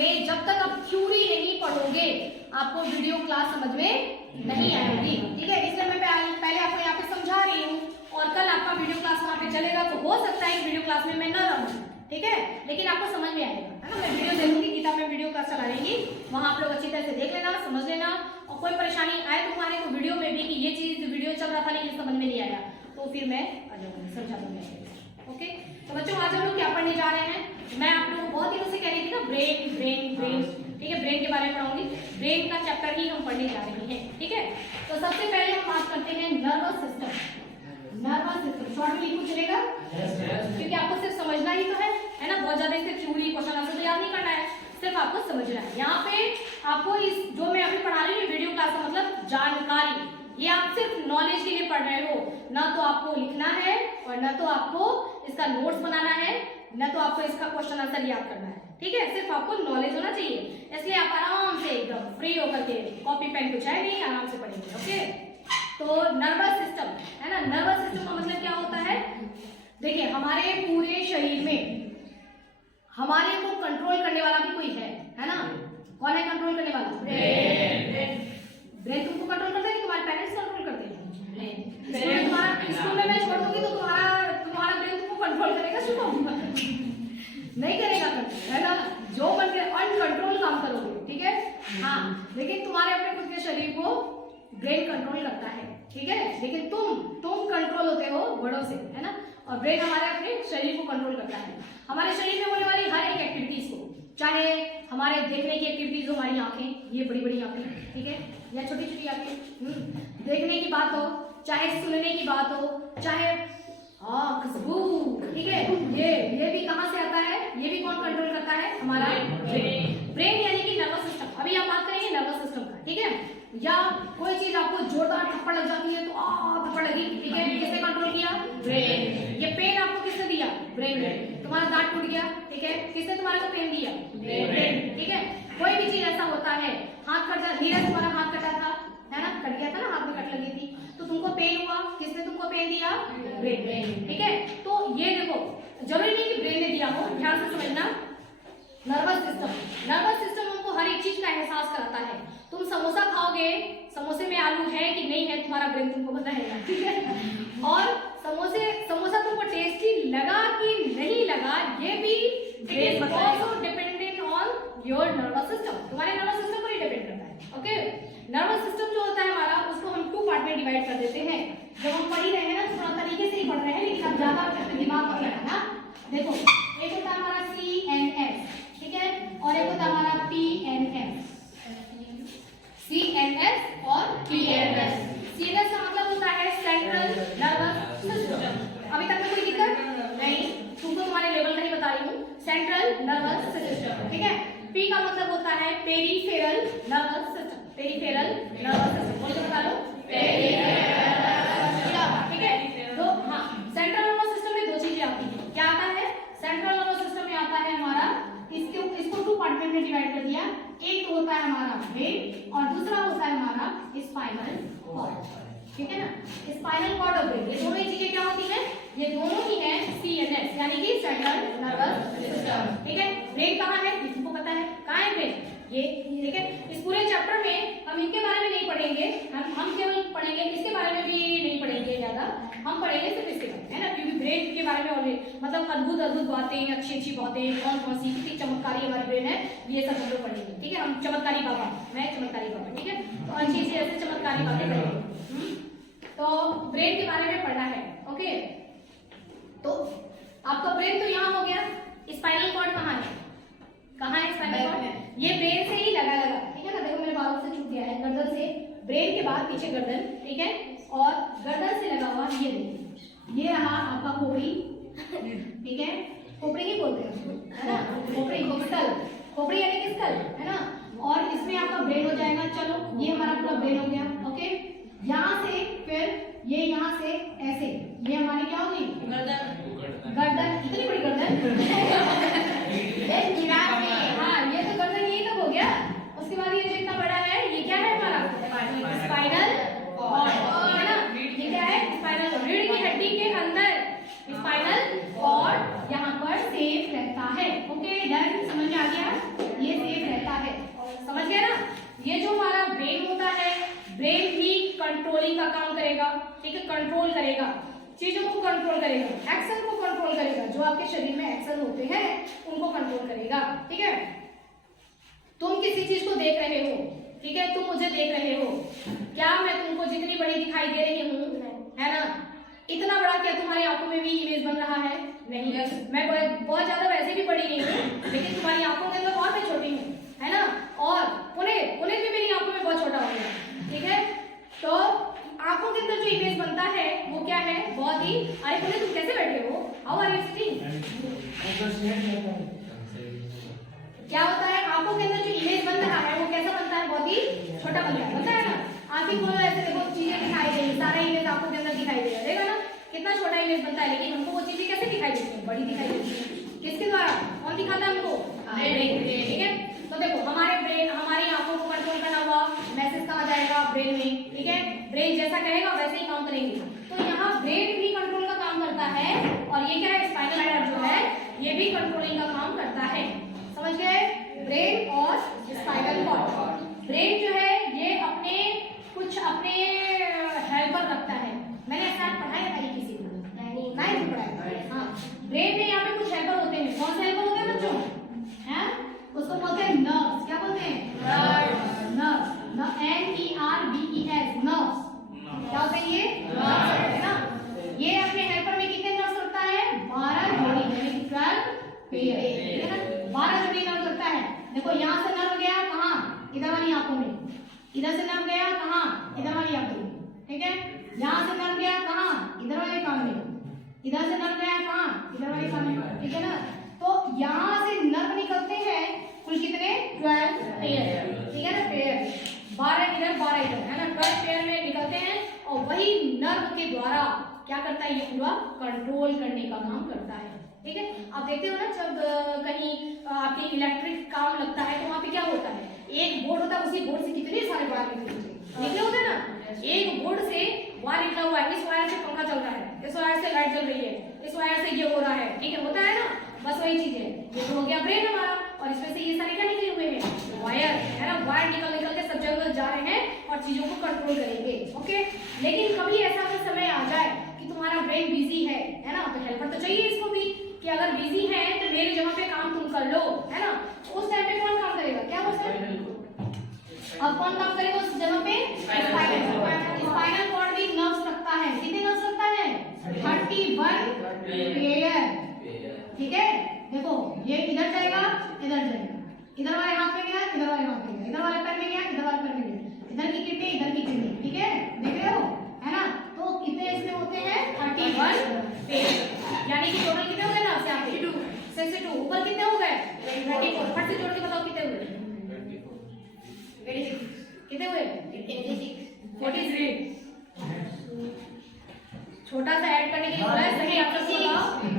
में जब तक आप थ्योरी नहीं पढ़ोगे आपको वीडियो क्लास समझ में नहीं आएगी, ठीक है। इसलिए मैं पहले आपको यहाँ पे समझा रही हूँ और कल आपका वीडियो क्लास वहाँ पे चलेगा तो हो सकता है कि वीडियो क्लास में मैं न रहूँ, ठीक है, लेकिन आपको समझ में आएगा, है ना। मैं वीडियो दे दूंगी, गीता में वीडियो क्लास चला देंगी, वहाँ आप लोग अच्छी तरह से देख लेना, समझ लेना, और कोई परेशानी आए तुम्हारे को वीडियो में भी कि ये चीज वीडियो चल रहा था लेकिन समझ में नहीं आया तो फिर मैं समझा दूंगी, ओके। तो बच्चों आज हम लोग क्या पढ़ने जा रहे हैं, मैं आप लोगों को बहुत दिनों से कह रही थी ना ब्रेन ब्रेन ब्रेन, ठीक है, ब्रेन के बारे में पढ़ाऊंगी, ब्रेन का चैप्टर ही हम पढ़ने जा रहे हैं, ठीक है। तो सबसे पहले हम बात करते हैं nervous system. Nervous system short में लिखो चलेगा, क्योंकि आपको सिर्फ समझना ही तो है ना, बहुत ज्यादा इससे थ्योरी क्वेश्चन आंसर तो याद नहीं करना है, सिर्फ आपको समझना है। यहाँ पे आपको इस जो मैं अभी पढ़ा रही हूँ वीडियो क्लास का मतलब जानकारी, ये आप सिर्फ नॉलेज के लिए पढ़ रहे हो, ना तो आपको लिखना है और ना तो आपको इसका नोट्स बनाना है, ना तो आपको इसका क्वेश्चन आंसर याद करना है, ठीक है। सिर्फ आपको नॉलेज होना चाहिए, इसलिए आप आराम से एकदम फ्री होकर के कॉपी पेन कुछ है नहीं, आराम से पढ़ेंगे, ओके। तो नर्वस सिस्टम है ना, नर्वस सिस्टम का मतलब क्या होता है, देखिए हमारे पूरे शरीर में हमारे को कंट्रोल करने वाला भी कोई है ना। कौन है कंट्रोल करने वाला? ब्रेन। ब्रेन तुमको कंट्रोल करता है कि तुम्हारे पेरेंट्स कंट्रोल करते हैं? तुम्हारा स्कूल में मैं छोड़ दूंगी तो तुम्हारा ब्रेन तुमको कंट्रोल करेगा? सुनो नहीं करेगा, है ना, जो मन के अनकंट्रोल काम करोगे, ठीक है। हाँ, लेकिन तुम्हारे अपने खुद के शरीर को ब्रेन कंट्रोल करता है, ठीक है, लेकिन तुम कंट्रोल होते हो बड़ों से, है ना, और ब्रेन हमारे अपने शरीर को कंट्रोल करता है। हमारे शरीर में होने वाली हर एक एक्टिविटीज को, चाहे हमारे देखने की एक्टिविटीज हो, हमारी आंखें, ये बड़ी बड़ी आंखें, ठीक है, या छोटी छोटी आंखें, देखने की बात हो, चाहे सुनने की बात हो, चाहे खुशबू, ठीक है, ये भी कहाँ से आता है, ये भी कौन कंट्रोल करता है? हमारा ब्रेन यानी कि नर्वस सिस्टम। अभी आप बात करेंगे नर्वस सिस्टम का, ठीक है। या कोई चीज आपको जोरदार थप्पड़ लग जाती है तो थप्पड़ लगी, ठीक है, किसने कंट्रोल किया? ब्रेन। ये पेन आपको किसने दिया? ब्रेन ने। तुम्हारा दांत टूट गया, ठीक है, किसने तुम्हारे को पेन दिया? ब्रेन, ठीक है। कोई भी चीज ऐसा होता है, हाथ कट जाता, नीरज तुम्हारा हाथ कटा था, है ना, कट गया था ना, हाथ में कट लगी थी तो तुमको पेन हुआ, किसने तुमको पेन दिया? ब्रेन, ठीक है। तो ये देखो जरूरी नहीं कि ब्रेन ने दिया हो, ध्यान से समझना। नर्वस सिस्टम हमको हर एक चीज का एहसास कराता है। तुम समोसा खाओगे, समोसे में आलू है कि नहीं है, तुम्हारा ब्रेन तुमको बताएगा, ठीक है। और समोसा तुमको टेस्टी लगा कि नहीं लगा, ये भी brain also dependent on your nervous system, तुम्हारे नर्वस सिस्टम पर ही डिपेंड करता है, ओके। नर्वस सिस्टम जो होता है हमारा, उसको हम 2 पार्ट में डिवाइड कर देते हैं। जब हम पढ़ ही रहे हैं ना, थोड़ा तरीके से ही पढ़ रहे हैं, लेकिन अब ज्यादा दिमाग पर लगाना। देखो एक होता है हमारा CNS, ठीक है, और एक होता है हमारा PNS, CNS और PNS। CNS का मतलब होता है सेंट्रल नर्वस सिस्टम। अभी तक में कोई दिक्कत नहीं, तुमको तुम्हारे लेवल का ही बता रही हूँ, सेंट्रल नर्वस सिस्टम, ठीक है। P का मतलब होता है peripheral nervous system, peripheral nervous system, बोल के बता लो, ठीक है। तो हाँ, सेंट्रल नर्वस सिस्टम में 2 चीजें आती हैं, क्या आता है? सेंट्रल नर्वस सिस्टम में आता है हमारा, इसको 2 पार्ट में डिवाइड कर दिया। एक तो होता है हमारा ब्रेन और दूसरा होता है हमारा स्पाइनल कॉर्ड, ठीक है ना, स्पाइनल कॉर्ड और ब्रेन, ये दोनों ही चीजें क्या होती हैं? ये दोनों ही है CNS यानी कि सेंट्रल नर्वस सिस्टम, ठीक है। ब्रेन कहाँ है? तुमको पता है कहाँ है ब्रेन? ये, ठीक है। इस पूरे चैप्टर में हम इनके बारे में नहीं पढ़ेंगे, हम केवल पढ़ेंगे, इसके बारे में भी नहीं पढ़ेंगे ज्यादा, हम पढ़ेंगे सिर्फ इसके बारे में, है ना, क्योंकि ब्रेन के बारे में और मतलब अद्भुत बातें, अच्छी बातें, कौन सी कितनी चमत्कारी हमारी ब्रेन है, ये सब हम लोग पढ़ेंगे, ठीक है। हम चमत्कारी बाबा, मैं चमत्कारी बाबा, ठीक है, तो अच्छी सी ऐसे चमत्कारी बातें करेंगे। तो ब्रेन के बारे में पढ़ना है, ओके। तो आपका ब्रेन तो यहाँ हो गया, स्पाइनल कॉर्ड कहाँ है? कहाँ है स्पाइनल कॉर्ड? ये ब्रेन से ही लगा, ठीक है ना, देखो मेरे बालों से छूट गया है, गर्दन से, ब्रेन के बाद पीछे गर्दन, ठीक है, और गर्दन से लगा हुआ ये देखिए, ये रहा आपका खोपड़ी, ठीक है, खोपड़ी ही बोलते हैं, है ना, खोपड़ी यानी कि स्कल, है ना, और इसमें आपका ब्रेन हो जाएगा। चलो ये हमारा पूरा ब्रेन हो गया, ओके। यहाँ से फिर ये यहाँ से ऐसे, ये हमारी क्या होगी? गर्दन, इतनी बड़ी गर्दन हाँ, ये तो गर्दन यही तक हो गया। उसके बाद ये जो इतना बड़ा है, ये क्या है हमारा? स्पाइनल कॉर्ड, है ना, ये क्या है? स्पाइनल, रीढ़ की हड्डी के अंदर स्पाइनल कॉर्ड यहाँ पर सेफ रहता है, ओके, डन, समझ में आ गया? ये सेफ ब्रेन भी कंट्रोलिंग का काम करेगा, ठीक है, कंट्रोल करेगा, चीजों को कंट्रोल करेगा, एक्शन को कंट्रोल करेगा, जो आपके शरीर में एक्शन होते हैं उनको कंट्रोल करेगा, ठीक है। तुम किसी चीज को देख रहे हो, ठीक है, तुम मुझे देख रहे हो, क्या मैं तुमको जितनी बड़ी दिखाई दे रही हूँ, है ना, इतना बड़ा क्या तुम्हारी आंखों में भी इमेज बन रहा है? नहीं। मैं बहुत ज्यादा वैसे भी बड़ी नहीं हूँ, लेकिन तुम्हारी आंखों के अंदर और मैं छोटी हूँ, है ना, और पुनीत भी मेरी आंखों में बहुत छोटा हो गया, ठीक है। तो आंखों के अंदर जो इमेज बनता है वो क्या है? बहुत ही, अरे पुनीत तुम कैसे बैठे हो? How are you sitting? क्या होता है, आंखों के अंदर जो इमेज बन रहा है वो कैसा बनता है? बहुत ही छोटा बनता है ना। आंखें खोलो, ऐसे देखो, चीजें दिखाई देंगी, सारा इमेज आंखों के अंदर दिखाई देगा ना, कितना छोटा इमेज बनता है, लेकिन हमको वो चीजें कैसे दिखाई देती है? बड़ी दिखाई देती है। किसके द्वारा? कौन दिखाता है हमको? ब्रेन, ठीक है। तो देखो, हमारे ब्रेन, हमारी आंखों को कंट्रोल करना हुआ, मैसेज कहाँ जाएगा? ब्रेन में, ठीक है। ब्रेन जैसा कहेगा वैसे ही काम करेंगे। तो यहाँ ब्रेन भी कंट्रोल का काम करता है, और ये क्या है? स्पाइनल कॉर्ड जो है ये भी कंट्रोलिंग का काम करता है। समझ गए? ब्रेन और स्पाइनल कॉर्ड। ब्रेन जो है ये कुछ अपने हेल्पर रखता है। मैंने ऐसा पढ़ाया था ये किसी को? नहीं पढ़ाया। हाँ, ब्रेन में यहाँ पे कुछ हेल्पर होते हैं। कौन से हेल्पर होते हैं बच्चों? हैं? उसको बोलते हैं नर्व्स। क्या बोलते हैं? नर्व्स। NERVES, nerves. क्या होते हैं ये? नर्व्स है ना। ये अपने हेल्पर में कितने नर्व्स रखता है? 12 जोड़ी, यानी 12 पेयर, ठीक है ना। 12 जोड़ी नर्व रखता है। देखो, यहाँ से नर्व गया कहाँ? इधर वाली आंखों में। इधर से नर्व गया कहाँ? इधर वाली आंखों में, ठीक है। यहाँ से नर्व गया कहाँ? इधर वाले कान में। इधर से नर्व गया कहाँ? इधर वाले कान में, ठीक है ना। तो यहाँ से नर्व निकलते हैं कुल कितने? 12 पेयर, ठीक है ना, पेयर। 12 इधर 12 इधर, है ना। 12 पेयर में निकलते हैं, और वही नर्व के द्वारा क्या करता है? ये पूरा कंट्रोल करने का काम करता है, ठीक है। आप देखते हो ना, जब कहीं आपके इलेक्ट्रिक काम लगता है तो वहाँ पे क्या होता है? एक बोर्ड होता है, उसी बोर्ड से कितने सारे वायर निकले होते हैं ना। एक बोर्ड से वायर निकला हुआ है, इस वायर से पंखा चल रहा है, इस वायर से लाइट जल रही है, इस वायर से ये हो रहा है, ठीक है, होता है ना। बस वही चीज है, ये तो हो गया ब्रेन हमारा, और इसमें से ये सारे क्या निकले हुए हैं? वायर, है ना। वायर निकल के सब जगह जा रहे हैं और चीजों को कंट्रोल करेंगे, ओके। लेकिन कभी ऐसा अगर समय आ जाए कि तुम्हारा ब्रेन बिजी है ना, तो हेल्पर तो चाहिए इसको भी, कि अगर बिजी है तो मेरी जगह पे काम तुम कर लो, है ना। उस टाइम पे कौन काम करेगा? क्या बोलते हैं? अब कौन काम करेगा उस जगह पे? स्पाइनल कॉर्ड भी नर्व्स रखता है। कितने नर्व्स रखता है? 31 पेयर, ठीक है। देखो, ये इधर जाएगा, इधर जाएगा, इधर वाले हाथ में गया, इधर वाले हाथ में गया, इधर वाले पैर में गया, इधर वाले पैर में गया, इधर की किडनी, इधर की किडनी, ठीक है, देख रहे हो, है ना। तो कितने इसमें होते हैं? 31 पेयर, यानी कि टोटल कितने हो गए ना? 62। ऊपर कितने हो गए? 24। फट से जोड़ के बताओ कितने हुए? 26। कितने हुए? 43। छोटा सा ऐड करने के लिए बोला है, सही आंसर बताओ।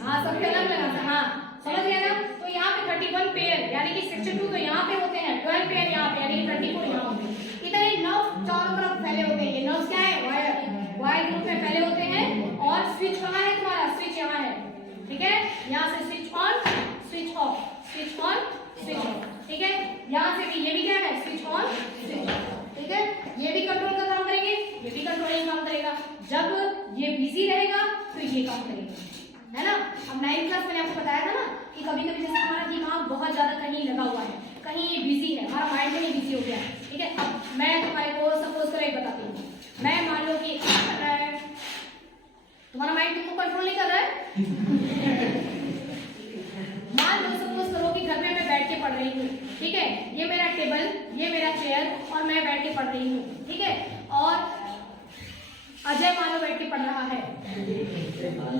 हाँ, सबके अलग लगा था। हाँ, समझ गए ना। तो यहाँ पे 31 पेयर, यानी कि 62 तो यहाँ पे होते हैं, 12 पेयर यहाँ पे, यानी कि 24 यहाँ होते। इधर ये नर्व चारों तरफ फैले होते हैं। ये नर्व्स क्या है? वायर ग्रुप में फैले होते हैं। और स्विच कहाँ है तुम्हारा? स्विच यहाँ है, ठीक है। यहाँ से switch on, switch off, switch on, switch off, ठीक है। यहाँ से भी, ये भी क्या है? स्विच ऑन, स्विच ऑफ, ठीक है। ये भी कंट्रोल का काम करेंगे, ये भी कंट्रोलिंग काम करेगा। जब ये बिजी रहेगा तो ये काम करेगा, है ना। अब 9th क्लास मैंने आपको बताया था ना कि कभी कभी जैसे हमारा दिमाग बहुत ज्यादा कहीं लगा हुआ है, कहीं ये बिजी है, हमारा माइंड में बिजी हो गया है, ठीक है। अब मैं तुम्हारे को सपोज करो एक बताती हूँ। मैं मान लो कि तुम्हारा माइंड तुमको कंट्रोल नहीं कर रहा है। मान लो सपोज करो कि घर में मैं बैठ के पढ़ रही हूँ, ठीक है। ये मेरा टेबल, ये मेरा चेयर, और मैं बैठ के पढ़ रही हूँ, ठीक है। और अजय मान लो बैठ के पढ़ रहा है,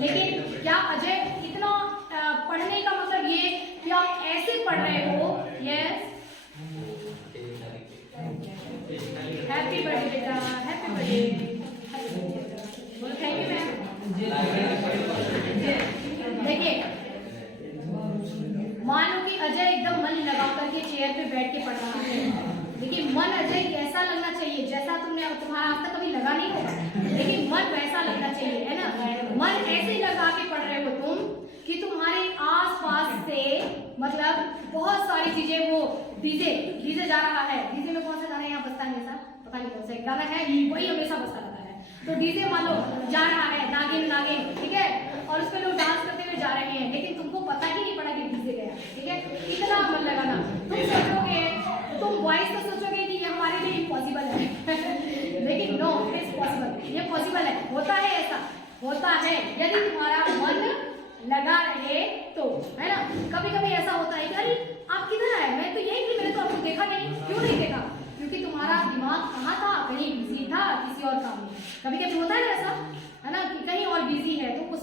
लेकिन क्या अजय इतना पढ़ने का मतलब ये कि आप ऐसे पढ़ रहे हो? यस, हैप्पी बर्थडे बेटा, हैप्पी बर्थडे, बोलो थैंक यू मैम। देखिए, मान लो कि अजय एकदम मन लगा करके चेयर पे बैठ के पढ़ रहा है, लेकिन मन अजय ऐसा लगना चाहिए जैसा तुम्हारा आज तक कभी लगा नहीं होगा, लेकिन मन वैसा लगना चाहिए, है ना। मन ऐसे लगा के पढ़ रहे हो तुम कि तुम्हारे आसपास से मतलब बहुत सारी चीजें वो डीजे जा रहा है। डीजे में कौन सा गाना यहाँ बजता है हमेशा, पता नहीं कौन सा गाना है, वही हमेशा बजता रहता है। तो डीजे मान लो जा रहा है, नागिन नागिन, ठीक है, और उस पर लोग डांस करते हुए जा रहे हैं, लेकिन तुमको पता ही नहीं पड़ा कि डीजे गया, ठीक है। इतना मन लगाना, तुम सोचोगे, तुम वॉइस तो सोचोगे कि ये हमारे लिए इम्पॉसिबल है लेकिन नो, इट इज पॉसिबल, ये पॉसिबल है, होता है, ऐसा होता है यदि तुम्हारा मन लगा रहे तो, है ना। कभी कभी ऐसा होता है कि अरे आप किधर आए, मैं तो यही थी, मैंने तो आपको देखा नहीं। क्यों नहीं देखा? क्योंकि तुम्हारा दिमाग कहाँ था, कहीं बिजी था किसी और काम में। कभी कभी होता है ना ऐसा, है ना, कि कहीं और बिजी है, तो कुछ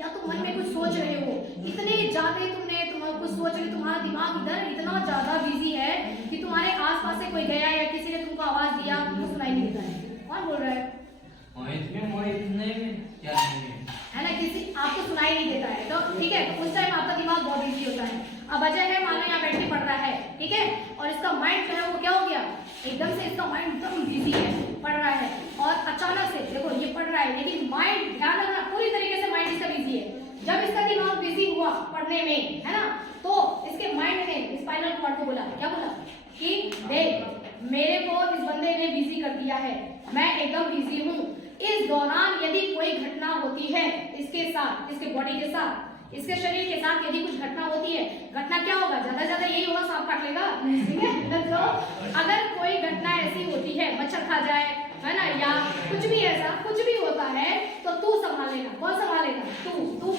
या तुम मन में कुछ सोच रहे हो, इतने ज्यादा तुमने कुछ सोच रहे, तुम्हारा दिमाग इधर इतना ज्यादा बिजी है कि तुम्हारे आसपास से कोई गया या किसी ने तुमको आवाज दिया, तुमको सुनाई नहीं देता है। कौन बोल रहा है? है ना, किसी आपको सुनाई नहीं देता है, तो ठीक है, तो उस टाइम आपका दिमाग बहुत बिजी होता है। अब अजय है, मान लो यहाँ बैठ के पढ़ रहा है, ठीक है, और इसका माइंड जो है वो क्या हो गया, एकदम से इसका माइंड एकदम बिजी है, पढ़ रहा है, और अचानक से देखो ये पढ़ रहा है, लेकिन माइंड, ध्यान रखना, पूरी तरीके से माइंड इसका बिजी है। जब इसका दिमाग बिजी हुआ पढ़ने में, है ना, तो इसके माइंड ने स्पाइनल कॉर्ड को बोला, क्या बोला कि देख मेरे को इस बंदे ने बिजी कर दिया है, मैं एकदम बिजी हूँ। इस दौरान यदि कोई घटना होती है इसके साथ, इसके बॉडी के साथ, इसके शरीर के साथ यदि कुछ घटना होती है, घटना क्या होगा, ज्यादा ज्यादा यही होगा, सांप काट लेगा, ठीक है। तो अगर कोई घटना ऐसी होती है, मच्छर खा जाए, है ना, या कुछ भी ऐसा कुछ भी होता है, तो तू संभालेगा। कौन संभालेगा? तू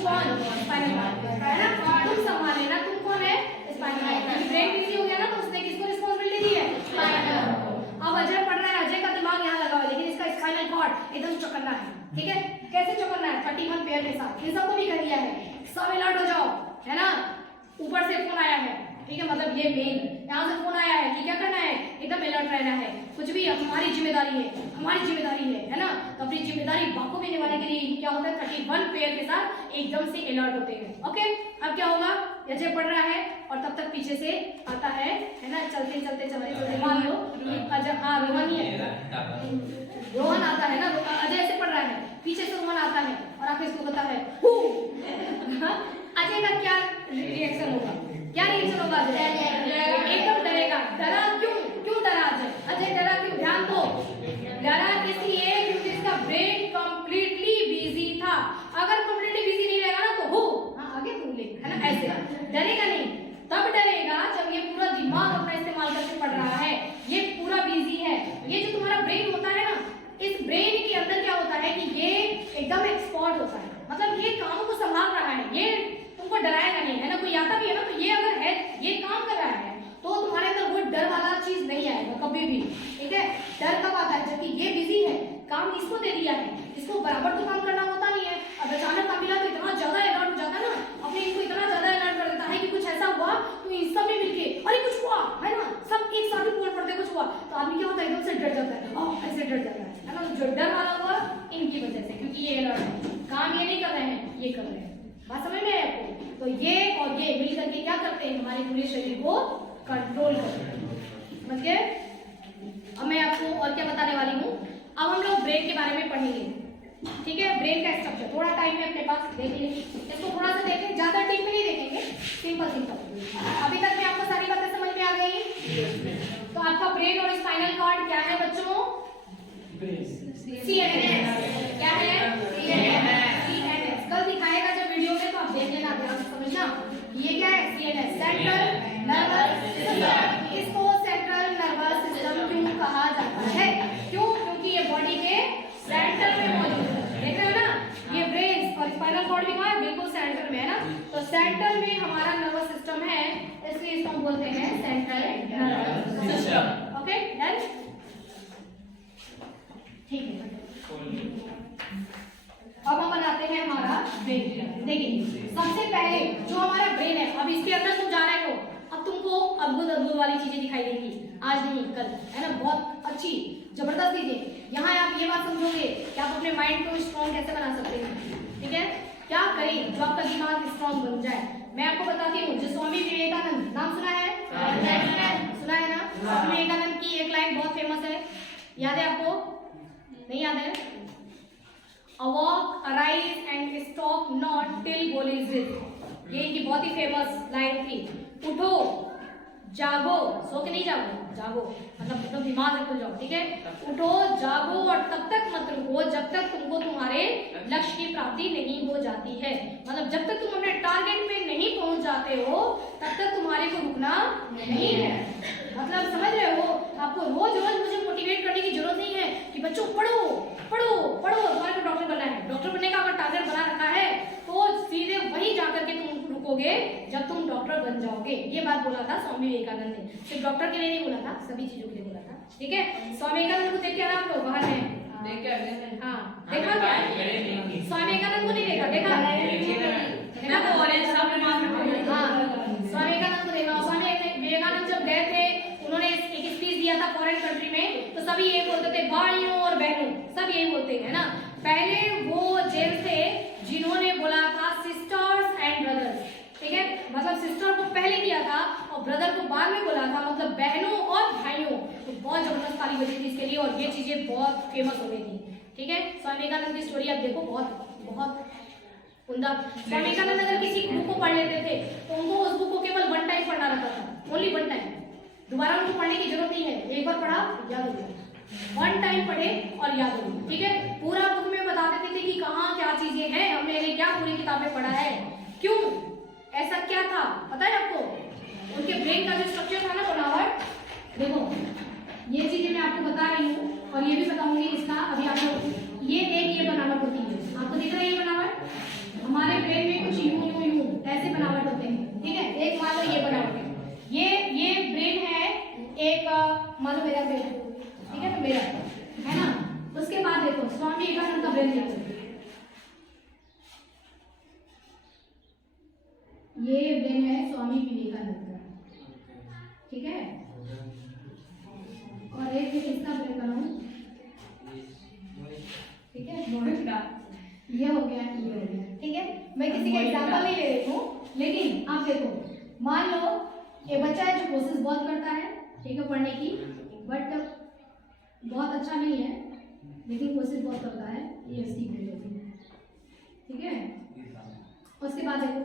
कौन? स्पाइनल कॉर्ड, है ना, तुम संभालेगा। तुम कौन है? Spinal cord. ब्रेन बिजी हो गया ना, तो उसने किसको रिस्पांसिबिलिटी दी है? Spinal cord. अब अजय पढ़ रहा है, अजय का दिमाग यहाँ लगा हुआ है, लेकिन इसका स्पाइनल कॉर्ड एकदम चौकन्ना है, ठीक है। कैसे चौकन्ना है? 31 पेयर के साथ। इन सबको भी कर दिया है, सब अलर्ट हो जाओ, है ना। ऊपर से फोन आया है, ठीक है, मतलब ये मेन यहाँ से फोन आया है कि क्या करना है, एकदम अलर्ट रहना है, कुछ भी हमारी जिम्मेदारी है ना। तो अपनी जिम्मेदारी बाखूबी निभाने के लिए क्या होता है, 31 पेयर के साथ एकदम से अलर्ट होते हैं। ओके, अब क्या होगा, अजय पढ़ रहा है और तब तक पीछे से आता है ना, चलते चलते मान लो अजय, हाँ रोहन ही है, रोहन आता है ना, अजय से पढ़ रहा है, पीछे से रोहन आता है और आके इसको कहता है अजय का क्या रिएक्शन होगा, क्या रिएक्शन होगा? एकदम डरेगा। डरा क्यों डरा अजय डरा क्यों? ध्यान दो, डरा इसलिए क्योंकि इसका ब्रेन कंप्लीटली बिजी था। अगर कंप्लीटली बिजी नहीं रहेगा ना, तो हाँ आगे तुम ले, है ना, ऐसे डरेगा नहीं। तब डरेगा जब ये पूरा दिमाग अपना इस्तेमाल करके पढ़ रहा है, ये पूरा बिजी है। ये जो तुम्हारा ब्रेन होता है ना, इस ब्रेन के अंदर क्या होता है कि ये एकदम एक्सपर्ट होता है, मतलब ये काम को संभाल रहा है, ये तुमको डराएगा नहीं, है ना। कोई आता भी है ना, तो ये अगर है, ये काम कर रहा है, तो तुम्हारे अंदर वो डर वाला चीज नहीं आएगा कभी भी, ठीक है। डर कब आता है? जबकि ये बिजी है, काम इसको दे दिया है, इसको बराबर तो काम करना होता नहीं है। अब अचानक काम मिला तो इतना ज्यादा अलर्ट हो जाता है ना, अपने इनको इतना ज्यादा अलर्ट कर देता है कि कुछ ऐसा हुआ तो इन सब में मिलके अरे कुछ हुआ, है ना, सब एक साथ ही बोल पड़ते कुछ हुआ, तो आदमी क्या होता है, एकदम से डर जाता है, ऐसे डर जाता है ना। जो डर वाला हुआ इनकी वजह से, क्योंकि ये अलर्ट है, काम ये नहीं कर रहे हैं, ये कर रहे हैं। बात समझ में आए आपको? तो ये और ये मिलकर के क्या करते हैं, हमारे पूरे शरीर को कंट्रोल करते हैं, समझ गए? अब मैं आपको और क्या बताने वाली हूँ, अब हम लोग ब्रेन के बारे में पढ़ेंगे, ठीक है। ब्रेन का स्ट्रक्चर, थोड़ा टाइम है अपने पास, देख लीजिए, इसको थोड़ा सा देखें, ज्यादा डीप में नहीं देखेंगे, सिंपल। अभी तक में आपको सारी बातें समझ में आ गई? तो आपका ब्रेन और स्पाइनल कॉर्ड क्या है बच्चों? CNS। क्या है? CNS। कल दिखाएगा जब वीडियो में, तो आप देख लेना, ध्यान से समझना। ये क्या है? CNS, central nervous system. इसको सेंट्रल नर्वस सिस्टम क्यों कहा जाता है? क्यों? क्योंकि ये बॉडी के सेंटर में मौजूद है, देख रहे हो ना, ये ब्रेन और स्पाइनल कॉर्ड भी कहाँ है? बिल्कुल सेंटर में, है ना। तो सेंटर में हमारा नर्वस सिस्टम है, इसलिए इसको हम बोलते हैं central nervous system. Okay, done, ठीक है। अब हम बनाते हैं हमारा ब्रेन। देखिए, सबसे पहले जो हमारा ब्रेन है, अब इसके अंदर तुम जा रहे हो, अब तुमको अद्भुत वाली चीजें दिखाई देंगी, आज नहीं कल, है ना, बहुत अच्छी जबरदस्त चीजें। यहाँ आप ये बात समझोगे कि आप अपने माइंड को स्ट्रॉन्ग कैसे बना सकते हैं, ठीक है। क्या करें जो आपका दिमाग स्ट्रॉन्ग बन जाए? मैं आपको बताती हूँ, जो स्वामी विवेकानंद, नाम सुना है? सुना है ना। स्वामी विवेकानंद की एक लाइन बहुत फेमस है, याद है आपको? नहीं याद है? A walk, arise and stop not till goal is reached. ये इनकी बहुत ही फेमस लाइन थी। उठो जागो, सो के नहीं जागो, जागो मतलब एकदम दिमाग से खुल जाओ, ठीक है। उठो जागो और तब तक मत रुको जब तक तुमको तुम्हारे लक्ष्य की प्राप्ति नहीं हो जाती है। मतलब जब तक तुम अपने टारगेट पे नहीं पहुंच जाते हो तब तक तुम्हारे को रुकना नहीं है। मतलब समझ रहे हो, आपको रोज रोज मुझे मोटिवेट करने की जरूरत नहीं है कि बच्चों पढ़ो पढ़ो पढ़ो, तुम्हारे को डॉक्टर बनना है। डॉक्टर बनने का अगर टारगेट बना रखा है तो सीधे वही जाकर के तुम रुकोगे जब तुम डॉक्टर बन जाओगे। ये बात बोला था स्वामी विवेकानंद ने, सिर्फ डॉक्टर के लिए नहीं बोला था, सभी चीजों के लिए बोला था, ठीक है। स्वामी विवेकानंद को देख के आप लोग बाहर हैं, हाँ देखा क्या? स्वामी विवेकानंद को नहीं देखा, देखा हाँ स्वामी विवेकानंद को देखा। स्वामी विवेकानंद जब गए थे उन्होंने एक स्पीच दिया था फॉरेन कंट्री में, तो सभी ये बोलते थे भाइयों और बहनों, सब यही बोलते हैं ना। पहले वो जेम्स थे जिन्होंने बोला था सिस्टर्स एंड ब्रदर्स, ठीक है। मतलब सिस्टर को पहले किया था और ब्रदर को बाद में बोला था, मतलब बहनों और भाइयों। तो बहुत जबरदस्त ताली बजी थी इसके लिए और ये चीजें बहुत फेमस हो गई थी, ठीक है। स्वामी विवेकानंद की स्टोरी आप देखो, बहुत बहुत उम्दा। स्वामी विवेकानंद अगर किसी बुक को पढ़ लेते थे तो उनको उस बुक को केवल वन टाइम पढ़ना रहता था, ओनली वन टाइम, दोबारा उनको पढ़ने की जरूरत नहीं है। एक बार पढ़ा याद हो गया, वन टाइम पढ़े और याद हो गया, ठीक है। पूरा बुक में बता देते थे कि कहाँ क्या चीजें हैं, हमने क्या पूरी किताबें पढ़ा है, क्यों ऐसा क्या था पता है आपको। उनके ब्रेन का जो स्ट्रक्चर था ना बनावट, देखो ये चीजें मैं आपको बता रही हूँ और ये भी बताऊंगी इसका अभी आप लोग। ये बनावट होती है, आपको दिख रहा है ये बनावट, हमारे ब्रेन में कुछ यूं यूं यूं ऐसे बनावट होते हैं, ठीक है। एक मान लो ये बनावट है, ये ब्रेन है एक, मान लो मेरा ब्रेन, ठीक है, तो मेरा है ना। उसके बाद देखो स्वामी विवेकानंद का ब्रेन देखो, ये ब्रेन है स्वामी विवेकानंद का, ठीक है। और एक इसका ब्रेन बनाऊं, ठीक है, ये हो गया, ये हो गया, ठीक है। मैं किसी का एग्जांपल नहीं ले रही हूँ, लेकिन आप देखो, मान लो ये बच्चा है जो कोशिश बहुत करता है, ठीक है, पढ़ने की, बट बहुत अच्छा नहीं है, लेकिन कोशिश बहुत करता है, ये इसकी ग्रेड होती है, ठीक है। उसके बाद देखो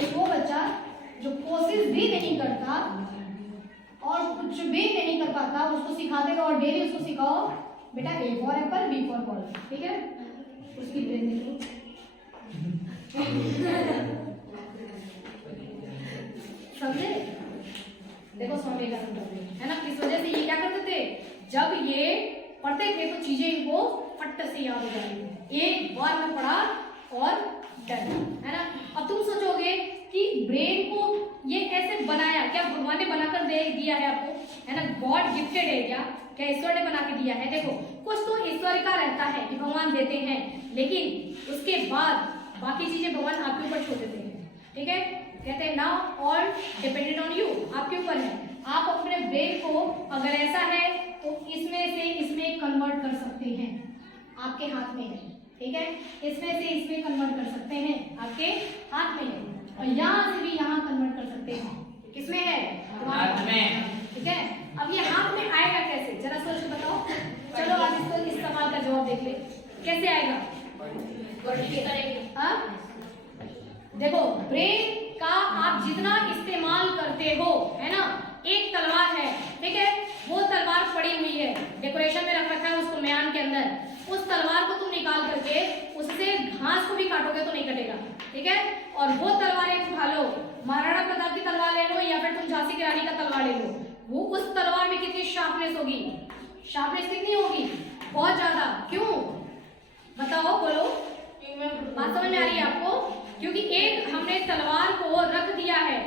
एक वो बच्चा जो कोशिश भी नहीं करता और कुछ भी नहीं कर पाता, उसको सिखाते रहो और डेली उसको सिखाओ बेटा A for apple B for ball, ठीक है। उसकी ब्रेन देखो समझे, देखो स्वामी विवेकानंद है ना। इस वजह से ये क्या करते थे, जब ये पढ़ते थे तो चीजें इनको फट से याद हो जाती थी, एक बार में पढ़ा और डन, है ना। अब तुम सोचोगे कि ब्रेन को ये ऐसे बनाया, क्या भगवान ने बनाकर दे दिया है आपको, है ना, गॉड गिफ्टेड है क्या ईश्वर ने बना के दिया है। देखो कुछ तो ईश्वर का रहता है कि भगवान देते हैं, लेकिन उसके बाद बाकी चीजें भगवान आपके ऊपर छोड़ देते हैं, ठीक है। कहते हैं now all depended on you, आपके ऊपर है। आप अपने ब्रेन को अगर ऐसा है तो इसमें से इसमें कन्वर्ट कर सकते हैं, आपके हाथ में है, ठीक है। इसमें से इसमें कन्वर्ट कर सकते हैं, आपके हाथ में है, और यहाँ से भी यहाँ कन्वर्ट कर सकते हैं, किसमें है, हाथ में, ठीक है। अब ये हाथ में आएगा कैसे, जरा सोच के बताओ। चलो आज इसको इस सवाल का जवाब देख ले, कैसे आएगा। हाँ देखो ब्रेन का आप जितना इस्तेमाल करते हो, है ना, एक तलवार है, ठीक है, वो तलवार पड़ी हुई है, डेकोरेशन में रख रखा है उसको म्यान के अंदर, उस तलवार को तुम निकाल करके उससे घास को भी काटोगे तो नहीं कटेगा, ठीक है। और वो तलवार एक उठा लो, महाराणा प्रताप की तलवार ले लो या फिर तुम झांसी की रानी का तलवार ले लो, वो उस तलवार में कितनी शार्पनेस होगी, शार्पनेस कितनी होगी, बहुत ज्यादा। क्यों बताओ, बोलो, बात समझ में आ रही है आपको। क्योंकि एक हमने तलवार को रख दिया है,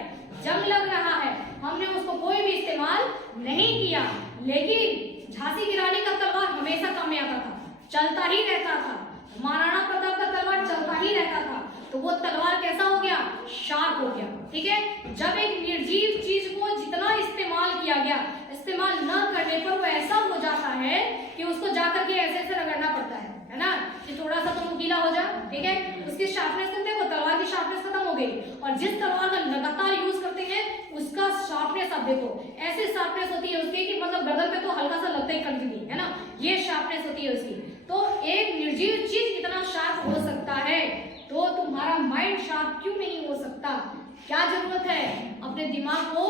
जंग लग रहा है, हमने उसको कोई भी इस्तेमाल नहीं किया, लेकिन झांसी की रानी का तलवार हमेशा काम में आता था, चलता ही रहता था, महाराणा प्रताप का तलवार चलता ही रहता था, तो वो तलवार कैसा हो गया, शार्प हो गया, ठीक है। जब एक निर्जीव चीज को जितना इस्तेमाल किया गया, इस्तेमाल न करने पर वो ऐसा हो जाता है कि उसको जाकर के ऐसे ऐसे रगड़ना पड़ता है ना, कि थोड़ा सा तो गीला हो जा, ठीक है। उसकी शार्पनेस करते हैं, वो तलवार की शार्पनेस खत्म हो गई, और जिस तलवार का लगातार यूज करते हैं उसका शार्पनेस आप देखो, ऐसे शार्पनेस होती है उसकी कि मतलब गर्दन पे तो हल्का सा लगता ही कंटिन्यू, है ना, ये शार्पनेस होती है उसकी। तो एक निर्जीव चीज इतना शार्प हो सकता है, तो तुम तुम्हारा माइंड शार्प क्यों नहीं हो सकता? क्या जरूरत है? अपने दिमाग को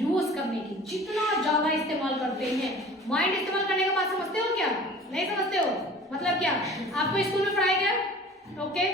यूज करने की। जितना ज्यादा इस्तेमाल करते हैं, माइंड इस्तेमाल करने का बात समझते हो क्या? नहीं समझते हो? मतलब क्या आपको स्कूल में पढ़ाया गया? ओके,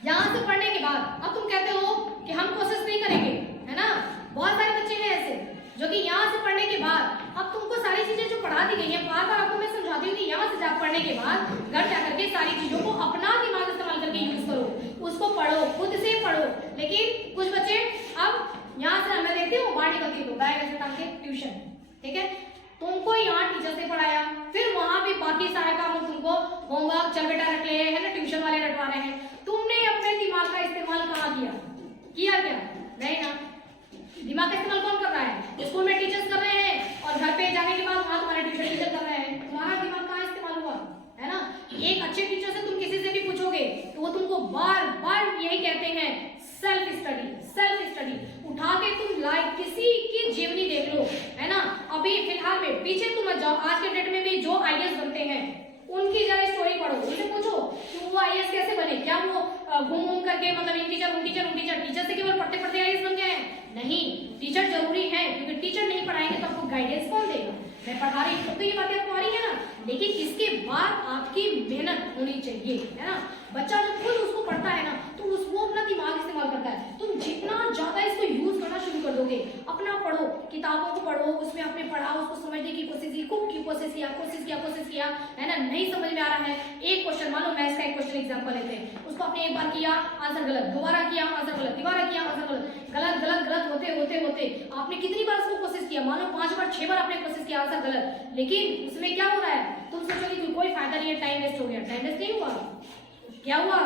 यहाँ से पढ़ने के बाद अब तुम कहते हो कि हम कोशिश नहीं करेंगे, है ना? बहुत सारे बच्चे हैं ऐसे जो कि यहाँ से पढ़ने के बाद अब तुमको सारी चीजें जो पढ़ा दी गई है, बार बार आपको मैं समझाती हूँ कि यहाँ से जा पढ़ने के बाद घर जाकर के सारी चीजों को अपना दिमाग इस्तेमाल करके यूज करो, उसको पढ़ो, खुद से पढ़ो। लेकिन कुछ बच्चे अब यहाँ से मैं देखती हूँ बाहर निकलती हूँ ट्यूशन, ठीक है? तुमको यहाँ टीचर से पढ़ाया, फिर वहां भी बाकी सारा काम तुमको होमवर्क चल बेटा रख ले, है ना? ट्यूशन वाले रटवा रहे हैं। तुमने अपने दिमाग का इस्तेमाल कहाँ किया? किया क्या? नहीं ना। दिमाग का इस्तेमाल कौन कर रहा है? स्कूल में टीचर्स कर रहे हैं और घर पे जाने के बाद वहां तुम्हारे ट्यूशन टीचर कर रहे हैं। तुम्हारा दिमाग कहाँ इस्तेमाल हुआ? है ना? एक अच्छे टीचर से तुम किसी से भी पूछोगे तो वो तुमको बार बार यही कहते हैं, सेल्फ स्टडी, सेल्फ स्टडी। उठा के तुम लाइक किसी की जीवनी देख लो, है ना? अभी फिलहाल में पीछे तुम मत जाओ, आज के डेट में भी जो आईएएस बनते हैं उनकी जरा स्टोरी पढ़ो, उनसे पूछो कि वो आईएएस कैसे बने। क्या वो घूम घूम करके मतलब इन टीचर उन टीचर उन टीचर टीचर से केवल पढ़ते पढ़ते आईएएस बन गए हैं? नहीं, टीचर जरूरी है, क्योंकि टीचर नहीं पढ़ाएंगे तो आपको गाइडेंस कौन देगा? मैं पढ़ा रही हूँ तो ये बातें आपको आ रही है ना, लेकिन इसके बाद आपकी मेहनत होनी चाहिए, है ना? बच्चा जब खुद उसको पढ़ता है ना तो उसको अपना दिमाग इस्तेमाल करता है। तुम जितना ज्यादा इसको यूज करना शुरू कर दोगे, अपना पढ़ो, किताबों को पढ़ो, उसमें आपने पढ़ा, उसको समझने की कोशिश की, खूब की कोशिश किया, है ना? नहीं समझ में आ रहा है, एक क्वेश्चन मान लो मैथ्स का एक क्वेश्चन एग्जांपल लेते हैं, उसको आपने एक बार किया आंसर गलत, दोबारा किया आंसर गलत, दोबारा किया आंसर गलत, गलत गलत गलत होते होते होते आपने कितनी बार उसको कोशिश किया? मान लो 5 बार 6 बार आपने कोशिश किया, आंसर गलत, लेकिन उसमें क्या हो रहा है? तुम सोचोगे कि कोई फायदा नहीं है, टाइम वेस्ट हो गया। टाइम वेस्ट नहीं हुआ, क्या हुआ?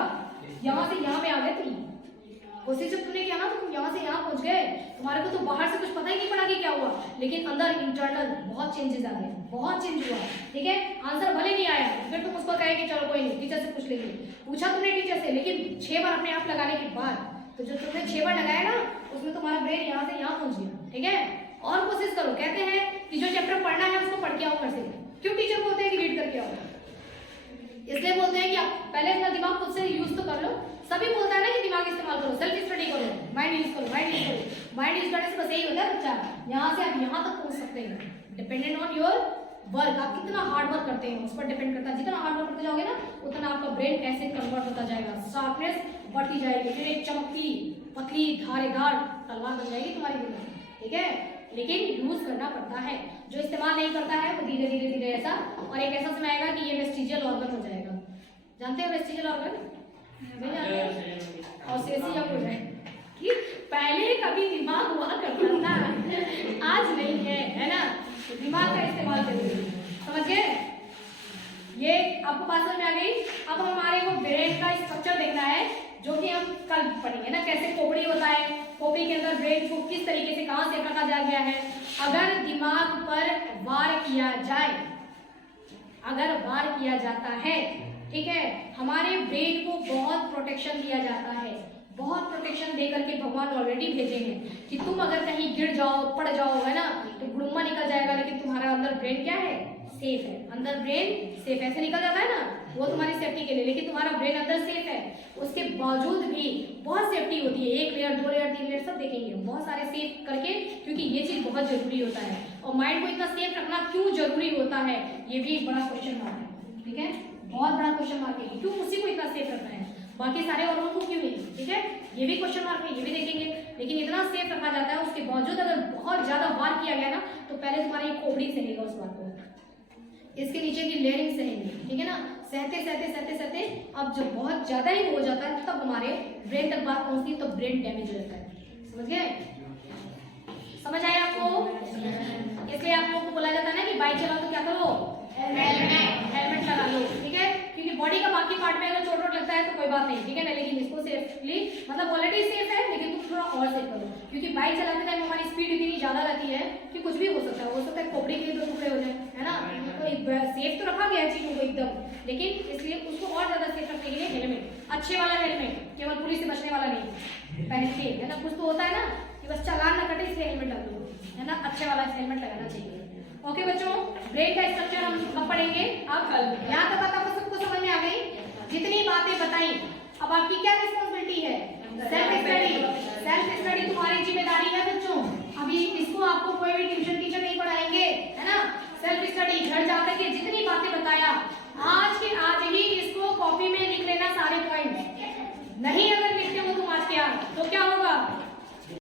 यहाँ से यहाँ में आ गए तुम। कोशिश जब तुमने किया ना तो तुम यहाँ से यहाँ पहुंच गए। तुम्हारे को तो बाहर से कुछ पता ही नहीं पड़ा कि क्या हुआ, लेकिन अंदर इंटरनल बहुत चेंजेस आ गए, बहुत चेंज हुआ, ठीक है? आंसर भले नहीं आया, फिर तुम उसको कहे कि चलो कोई नहीं, टीचर से पूछ लेंगे। पूछा तुमने टीचर से, लेकिन 6 बार अपने आप लगाने के बाद तो जो तुमने 6 बार लगाया ना उसमें तुम्हारा ब्रेन यहाँ से यहाँ पहुंच गया, ठीक है? और कोशिश करो। कहते हैं कि जो चैप्टर पढ़ना है उसको पढ़ के आओ घर से। क्यों टीचर बोलते हैं कि रीड करके आओ? इसलिए बोलते हैं कि आप पहले अपना दिमाग खुद से यूज तो कर लो। सभी बोलता है ना कि दिमाग इस्तेमाल करो, सेल्फ स्टडी करो, माइंड यूज करो, माइंड यूज करो। माइंड यूज करने से बस यही होता है बच्चा, यहाँ से आप यहाँ तक पहुंच सकते हैं। डिपेंडेंट ऑन योर वर्क, आप कितना हार्ड वर्क करते हैं उस पर डिपेंड करता है। जितना हार्ड वर्क करते जाओगे ना उतना आपका ब्रेन ऐसे कन्वर्ट होता जाएगा, शार्पनेस बढ़ती जाएगी, फिर एक चमकती पतली धारेदार तलवार बन जाएगी तुम्हारी दिमाग, ठीक है? लेकिन यूज करना पड़ता है। जो इस्तेमाल नहीं करता है वो धीरे धीरे धीरे ऐसा, और एक ऐसा समय आएगा कि ये वेस्टिजियल ऑर्गन हो जाएगा। जानते हो वेस्टिजियल ऑर्गन? नहीं जानते? और सेसी हो जाए कि पहले कभी दिमाग हुआ करता था, आज नहीं है ना? तो दिमाग का इस्तेमाल करिए, समझ गए? ये आपको बात समझ में आ गई? अब हमारे को ब्रेन का स्ट्रक्चर देखना है, जो कि हम कल पढ़ेंगे ना, कैसे खोपड़ी होता है, खोपड़ी के अंदर ब्रेन को किस तरीके से कहां से रखा जा गया है। अगर दिमाग पर वार किया जाए, अगर वार किया जाता है, ठीक है, हमारे ब्रेन को बहुत प्रोटेक्शन दिया जाता है, बहुत प्रोटेक्शन दे करके भगवान ऑलरेडी भेजे हैं कि तुम अगर कहीं गिर जाओ, पड़ जाओ, है ना, तो गुड़ुम्मा निकल जाएगा, लेकिन तुम्हारा अंदर ब्रेन क्या है? सेफ है। अंदर ब्रेन सेफ, ऐसे निकल जाता है ना, वो तुम्हारी सेफ्टी के लिए, लेकिन तुम्हारा ब्रेन अंदर सेफ है। उसके बावजूद भी बहुत सेफ्टी होती है, 1 लेयर 2 लेयर 3 लेयर सब देखेंगे, बहुत सारे सेफ करके, क्योंकि ये चीज बहुत जरूरी होता है। और माइंड को इतना सेफ रखना क्यों जरूरी होता है, ये भी एक बड़ा क्वेश्चन मार्क है, ठीक है? बहुत बड़ा क्वेश्चन मार्क है, क्यों उसी को इतना सेफ रखना है, बाकी सारे ऑर्गन को क्यों नहीं, ठीक है? ये भी क्वेश्चन मार्क है, ये भी देखेंगे। लेकिन इतना सेफ रखा जाता है, उसके बावजूद अगर बहुत ज्यादा वार किया गया ना तो पहले तुम्हारी खोपड़ी सहेगा उस बात को, इसके नीचे की लेयरिंग सहेगी, ठीक है ना? सहते सहते सहते सहते अब जब बहुत ज्यादा ही हो जाता है तब हमारे ब्रेन तक बात पहुंचती है, तो ब्रेन डैमेज हो जाता है। समझ गए? समझ आया आपको? इसलिए आप लोगों को बोला जाता है ना कि बाइक चलाओ तो क्या करो? हेलमेट लगा लो, ठीक है? क्योंकि बॉडी का बाकी पार्ट में अगर चोट लगता है तो कोई बात नहीं, ठीक है ना? लेकिन इसको सेफली, मतलब ऑलरेडी सेफ है, लेकिन तुम थोड़ा और सेफ करो, क्योंकि बाइक चलाते टाइम हमारी स्पीड इतनी ज्यादा रहती है कि कुछ भी हो सकता है खोपड़ी के 2 टुकड़े हो जाए, है ना? तो सेफ तो रखा गया है चीजों को एकदम, लेकिन इसलिए उसको और ज्यादा सेफ रखने के लिए हेलमेट, अच्छे वाला हेलमेट, केवल पुलिस से बचने वाला नहीं पहनते, है ना? कुछ तो होता है ना कि बस चालान ना कटे इसलिए हेलमेट डाल दो, है ना? अच्छे वाला हेलमेट लगाना चाहिए। ओके बच्चों, ब्रेन का स्ट्रक्चर हम कब पढ़ेंगे? अब कल। यहाँ तक बात आपको सबको समझ में आ गई? जितनी बातें बताई अब आपकी क्या रिस्पॉन्सिबिलिटी है? Self study. सेल्फ स्टडी तुम्हारी